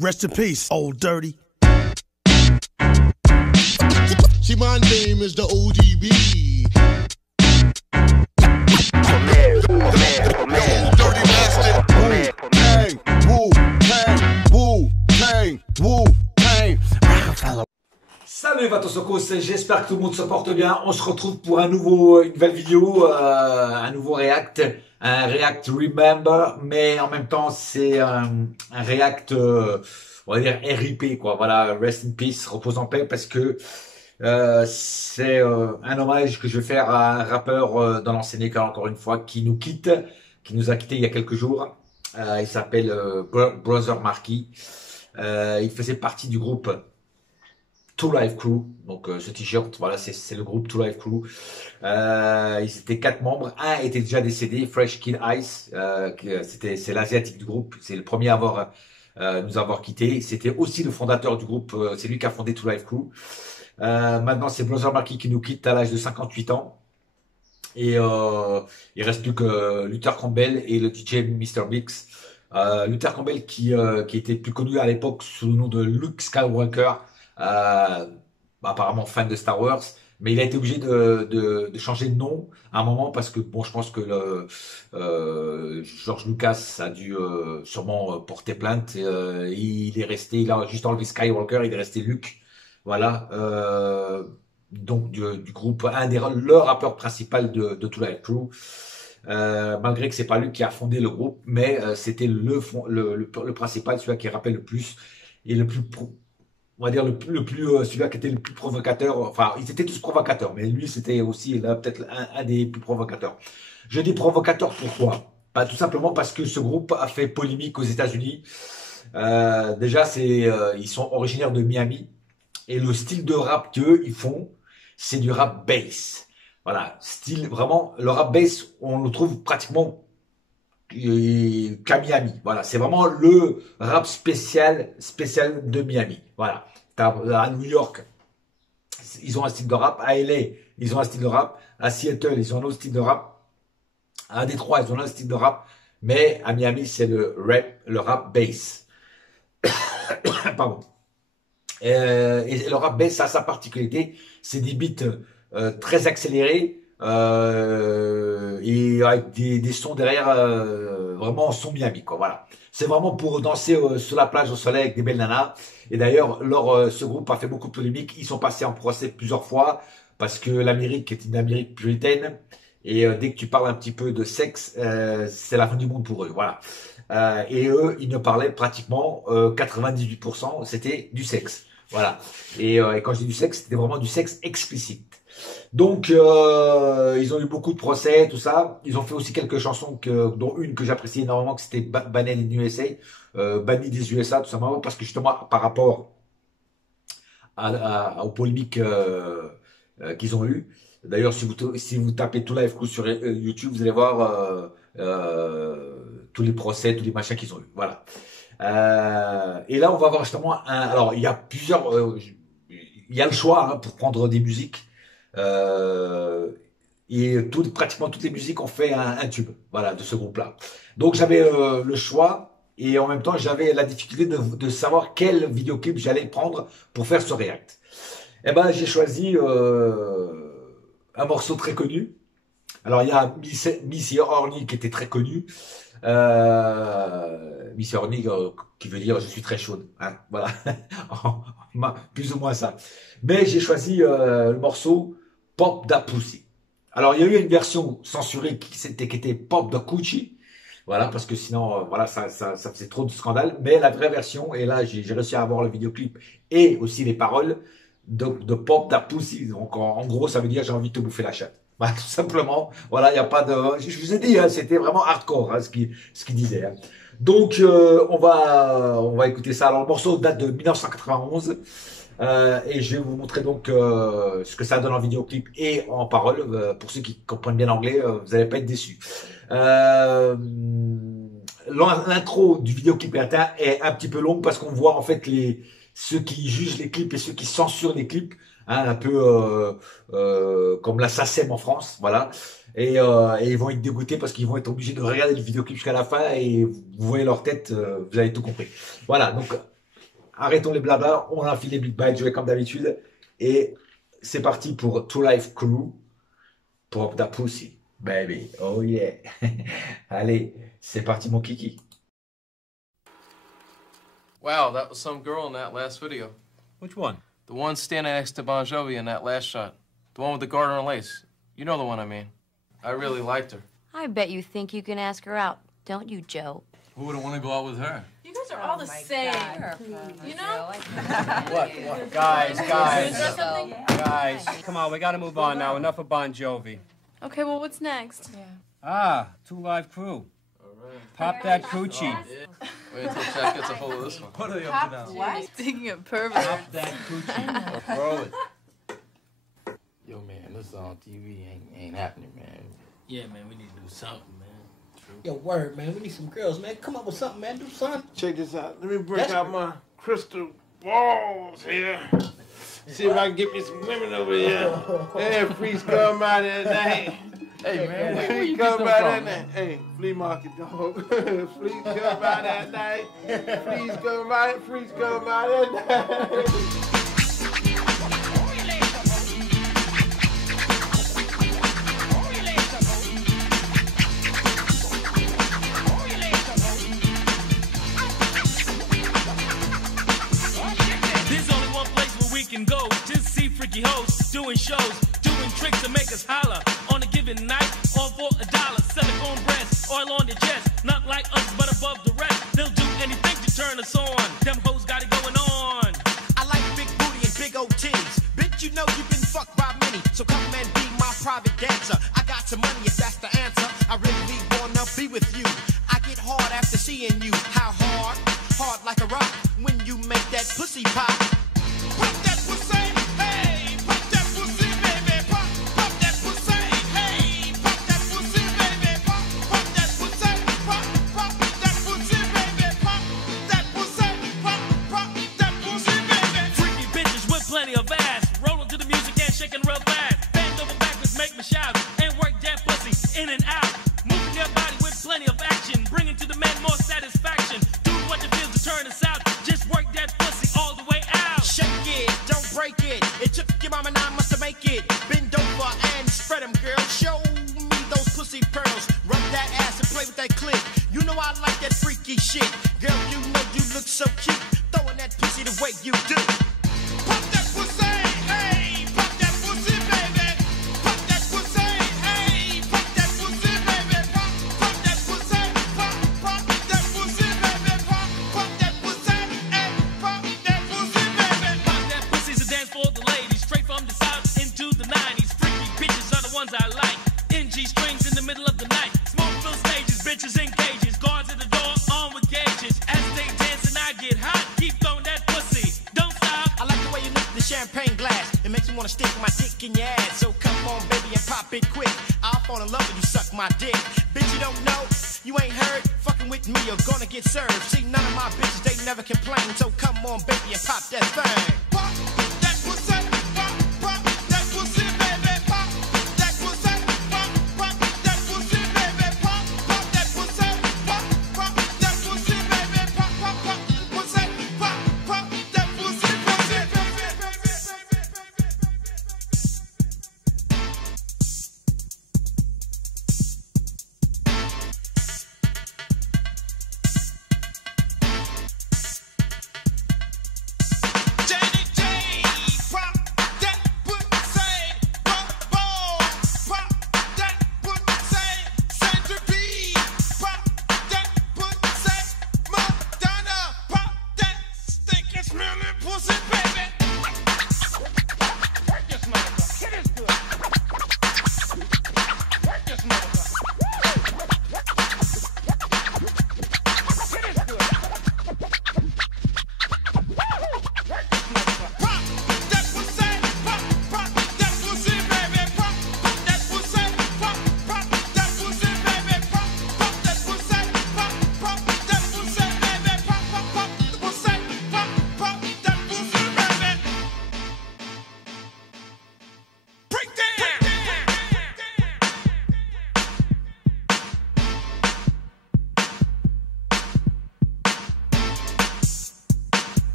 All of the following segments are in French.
Rest in peace, old dirty. See, my name is the ODB. Dirty bastard. Wu-Tang, Wu-Tang, Wu-Tang, Wu-Tang. Salut Vatosokos, j'espère que tout le monde se porte bien. On se retrouve pour une nouvelle vidéo, un nouveau react, un react remember, mais en même temps c'est un react, on va dire RIP quoi. Voilà, rest in peace, repose en paix, parce que c'est un hommage que je vais faire à un rappeur dans l'ancienne école, encore une fois, qui nous a quitté il y a quelques jours. Il s'appelle Brother Marquis. Il faisait partie du groupe Two Live Crew, donc ce t-shirt, voilà, c'est le groupe Two Live Crew. Ils étaient 4 membres, un était déjà décédé, Fresh Kid Ice, c'est l'asiatique du groupe, c'est le premier à nous avoir quitté. C'était aussi le fondateur du groupe, c'est lui qui a fondé Two Live Crew. Maintenant c'est Brother Marquis qui nous quitte à l'âge de 58 ans. Et il reste plus que Luther Campbell et le DJ Mr. Biggs. Luther Campbell qui était plus connu à l'époque sous le nom de Luke Skywalker, apparemment fan de Star Wars, mais il a été obligé de changer de nom à un moment parce que bon, je pense que George Lucas a dû sûrement porter plainte. Il est resté, il a juste enlevé Skywalker, il est resté Luke. Voilà, donc du groupe, le rappeur principal de Two Live Crew. Malgré que c'est pas lui qui a fondé le groupe, mais c'était le principal, celui qui rappelle le plus et le plus on va dire celui qui était le plus provocateur. Enfin, ils étaient tous provocateurs, mais lui c'était aussi peut-être un des plus provocateurs. Je dis provocateur pourquoi? Bah, tout simplement parce que ce groupe a fait polémique aux États-Unis. Déjà, ils sont originaires de Miami et le style de rap qu'eux ils font, c'est du rap bass. Voilà, style vraiment, le rap bass, on le trouve pratiquement qu'à Miami. Voilà, c'est vraiment le rap spécial de Miami. Voilà, à New York, ils ont un style de rap. À LA, ils ont un style de rap. À Seattle, ils ont un autre style de rap. À Détroit, ils ont un style de rap. Mais à Miami, c'est le rap bass. Pardon. Et le rap bass, ça a sa particularité. C'est des beats très accélérés et avec des sons derrière, vraiment en son Miami quoi. Voilà, c'est vraiment pour danser sur la plage au soleil avec des belles nanas. Et d'ailleurs, ce groupe a fait beaucoup de polémiques. Ils sont passés en procès plusieurs fois parce que l'Amérique est une Amérique puritaine et dès que tu parles un petit peu de sexe, c'est la fin du monde pour eux. Voilà. Et eux, ils ne parlaient pratiquement 98%, c'était du sexe. Voilà. Et quand je dis du sexe, c'était vraiment du sexe explicite. Donc, ils ont eu beaucoup de procès, tout ça. Ils ont fait aussi quelques chansons, dont une que j'apprécie énormément, que c'était Banned in USA, banni des USA, tout simplement, parce que justement, par rapport aux polémiques qu'ils ont eues. D'ailleurs, si vous tapez Two Live Crew sur YouTube, vous allez voir tous les procès, tous les machins qu'ils ont eu. Voilà. Et là, on va voir justement alors, il y a plusieurs, il y a le choix hein, pour prendre des musiques. Et pratiquement toutes les musiques ont fait un tube, voilà, de ce groupe-là. Donc j'avais le choix et en même temps j'avais la difficulté de savoir quel vidéoclip j'allais prendre pour faire ce react. Et ben j'ai choisi un morceau très connu. Alors il y a Missy Horny qui était très connu. Missy Horny qui veut dire je suis très chaude, hein, voilà, plus ou moins ça. Mais j'ai choisi le morceau Pop Da Pussy. Alors il y a eu une version censurée qui était Pop Da Coochie, voilà, parce que sinon voilà ça faisait trop de scandale. Mais la vraie version, et là j'ai réussi à avoir le vidéoclip et aussi les paroles de Pop Da Pussy. Donc en gros ça veut dire j'ai envie de te bouffer la chatte. Bah, tout simplement, voilà, il n'y a pas de... Je vous ai dit, hein, c'était vraiment hardcore, hein, ce qu'il disait. Hein. Donc, on va écouter ça. Alors, le morceau date de 1991. Et je vais vous montrer donc ce que ça donne en vidéoclip et en parole. Pour ceux qui comprennent bien l'anglais, vous n'allez pas être déçus. L'intro du vidéoclip est un petit peu longue parce qu'on voit en fait ceux qui jugent les clips et ceux qui censurent les clips hein, un peu comme la SACEM en France, voilà. Et ils vont être dégoûtés parce qu'ils vont être obligés de regarder le vidéoclip jusqu'à la fin et vous voyez leur tête, vous avez tout compris. Voilà, donc arrêtons les blabla, on a filé Big Bite, je vais comme d'habitude. Et c'est parti pour Two Life Crew, Pop That Pussy, baby, oh yeah. Allez, c'est parti mon kiki. Wow, that was some girl in that last video. Which one? The one standing next to Bon Jovi in that last shot. The one with the garter and lace. You know the one I mean. I really liked her. I bet you think you can ask her out, don't you, Joe? Who wouldn't want to go out with her? You guys are all the same. You know? What? Guys, Is there something? guys, come on, we gotta move on now. Enough of Bon Jovi. Okay, well, what's next? Ah, Two Live Crew. Pop that coochie. Wait until Jack gets a hold of this one. What are they up to now? Thinking of pervert. Pop that coochie. Roll it. Yo, man, this on TV ain't happening, man. Yeah, man, we need to do something, man. True. Yo, word, man. We need some girls, man. Come up with something, man. Do something. Check this out. Let me break out my crystal balls here. See if I can get me some women over here. Hey, freaks come out there tonight. Hey, man, Fleas you come get out them there from? night. Hey, flea market dog. Fleas come out that night. Fleas come out. Freaks come out that night. There's only one place where we can go to see freaky hoes doing shows, doing tricks to make us holler on a given night, all for $1. Silicone breasts, oil on their chest, not like us but above the rest. They'll do anything to turn us on. Them hoes got it going on. I like big booty and big old titties. Bitch, you know you've been fucked by many, so come and be my private dancer. I got some money if that's the answer. I really wanna be with you. I get hard after seeing you. How hard? Hard like a rock when you make that pussy pop. Pop that pussy, hey, pop that pussy, baby, pop, pop that pussy, hey, pop that pussy, baby, pop, pop that pussy, pop, pop that pussy, baby, pop that pussy, pop, pop that pussy, baby. Freaky bitches with plenty of ass, rolling to the music and shaking real fast. Bend over backwards, make me shout, and work that pussy in and out. Moving your body with plenty of action, bringing to the man more satisfaction. Do what it feels to turn us out. Just work that pussy all the way out. Shake it, don't break it. It took your mama 9 months to make it. Bend over and spread them, girl. Show me those pussy pearls. Rub that ass and play with that clip. You know I like that freaky shit. Girl, you know you look so cute. Throwing that pussy the way you do. Pop that pussy, hey, pop that pussy, baby. Pop that pussy, hey, pop that pussy, baby. Pop, pop that pussy, pop, pop that pussy, baby. Pop, pop that pussy, hey, pop that pussy, baby. Pop that pussy's a dance for the ladies, straight from the south into the 90s. Freaky bitches are the ones I like. NG strings in the middle of the night. Smoke filled stages, bitches in cages. Guards at the door, on with gauges. As they dance and I get hot, keep throwing that pussy. Don't stop. I like the way you lick the champagne glass. It makes me wanna stick my dick in your ass. So come on, baby, and pop it quick. I'll fall in love when you suck my dick. Bitch, you don't know, you ain't heard. Fucking with me, you're gonna get served. See, none of my bitches, they never complain. So come on, baby, and pop that thing. Pop that pussy, pop, pop that pussy, baby. Pop that pussy, pop, pop that pussy, baby. Pop, pop that pussy, pop, pop that pussy, baby. Pop, pop, pop pussy, pop, pop that pussy, Janet James.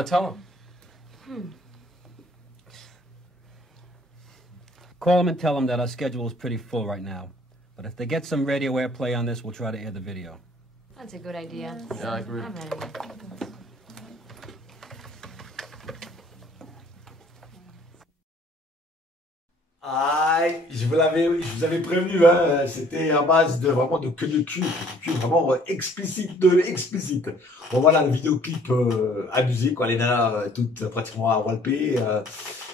gonna tell him? Call him and tell him that our schedule is pretty full right now. But if they get some radio airplay on this, we'll try to air the video. That's a good idea. Yeah, I agree. I'm ready. Aïe, je vous avais prévenu, hein, c'était à base de vraiment de queue de cul vraiment explicite de l'explicite. Bon voilà, le vidéoclip abusé, quoi, les nanas toutes pratiquement à walper,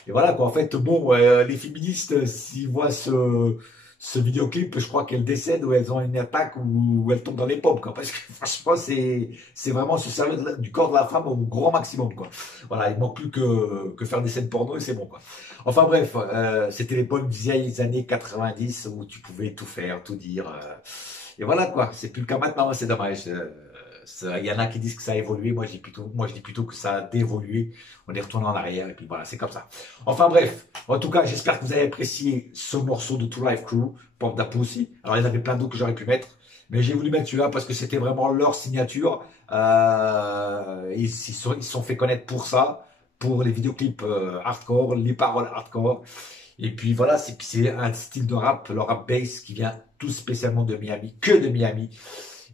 et voilà quoi. En fait, bon, les féministes, s'ils voient ce vidéoclip, je crois qu'elles décèdent ou elles ont une attaque ou elles tombent dans les pommes, quoi, parce que franchement c'est vraiment se servir du corps de la femme au grand maximum, quoi. Voilà, il manque plus que faire des scènes porno et c'est bon, quoi. Enfin bref, c'était les bonnes vieilles années 90 où tu pouvais tout faire, tout dire, et voilà quoi. C'est plus le cas maintenant, c'est dommage. Il y en a qui disent que ça a évolué, moi je dis plutôt que ça a dévolué. On est retourné en arrière et puis voilà, c'est comme ça. Enfin bref, en tout cas, j'espère que vous avez apprécié ce morceau de Two Live Crew, Pump That Pussy. Alors il y en avait plein d'autres que j'aurais pu mettre, mais j'ai voulu mettre celui-là parce que c'était vraiment leur signature. Ils se sont fait connaître pour ça, pour les vidéoclips hardcore, les paroles hardcore. Et puis voilà, c'est un style de rap, le rap bass qui vient tout spécialement de Miami, que de Miami.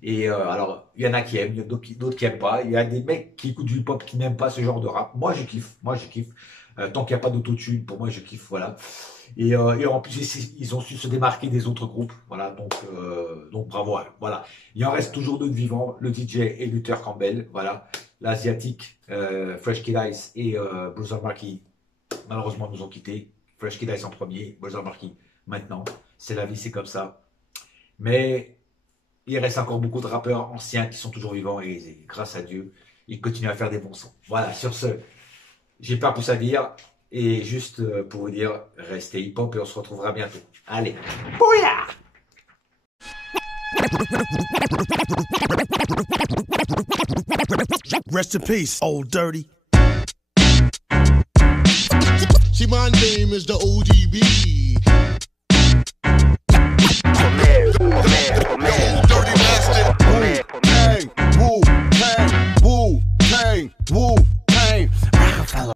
Et alors, il y en a qui aiment, il y a d'autres qui n'aiment pas. Il y a des mecs qui écoutent du hip-hop qui n'aiment pas ce genre de rap. Moi, je kiffe. Tant qu'il n'y a pas d'autotune, pour moi, je kiffe, voilà. Et en plus, ils ont su se démarquer des autres groupes. Voilà, donc bravo. Voilà. Il en reste toujours deux de vivants, le DJ et Luther Campbell. Voilà. L'asiatique, Fresh Kid Ice et Brother Marky, malheureusement, nous ont quittés. Fresh Kid Ice en premier, Brother Marky maintenant. C'est la vie, c'est comme ça. Mais il reste encore beaucoup de rappeurs anciens qui sont toujours vivants et grâce à Dieu, ils continuent à faire des bons sons. Voilà, sur ce, j'ai pas plus à dire. Et juste pour vous dire, restez hip-hop et on se retrouvera bientôt. Allez, bouillard! Rest in peace, Old Dirty. See, my name is the ODB.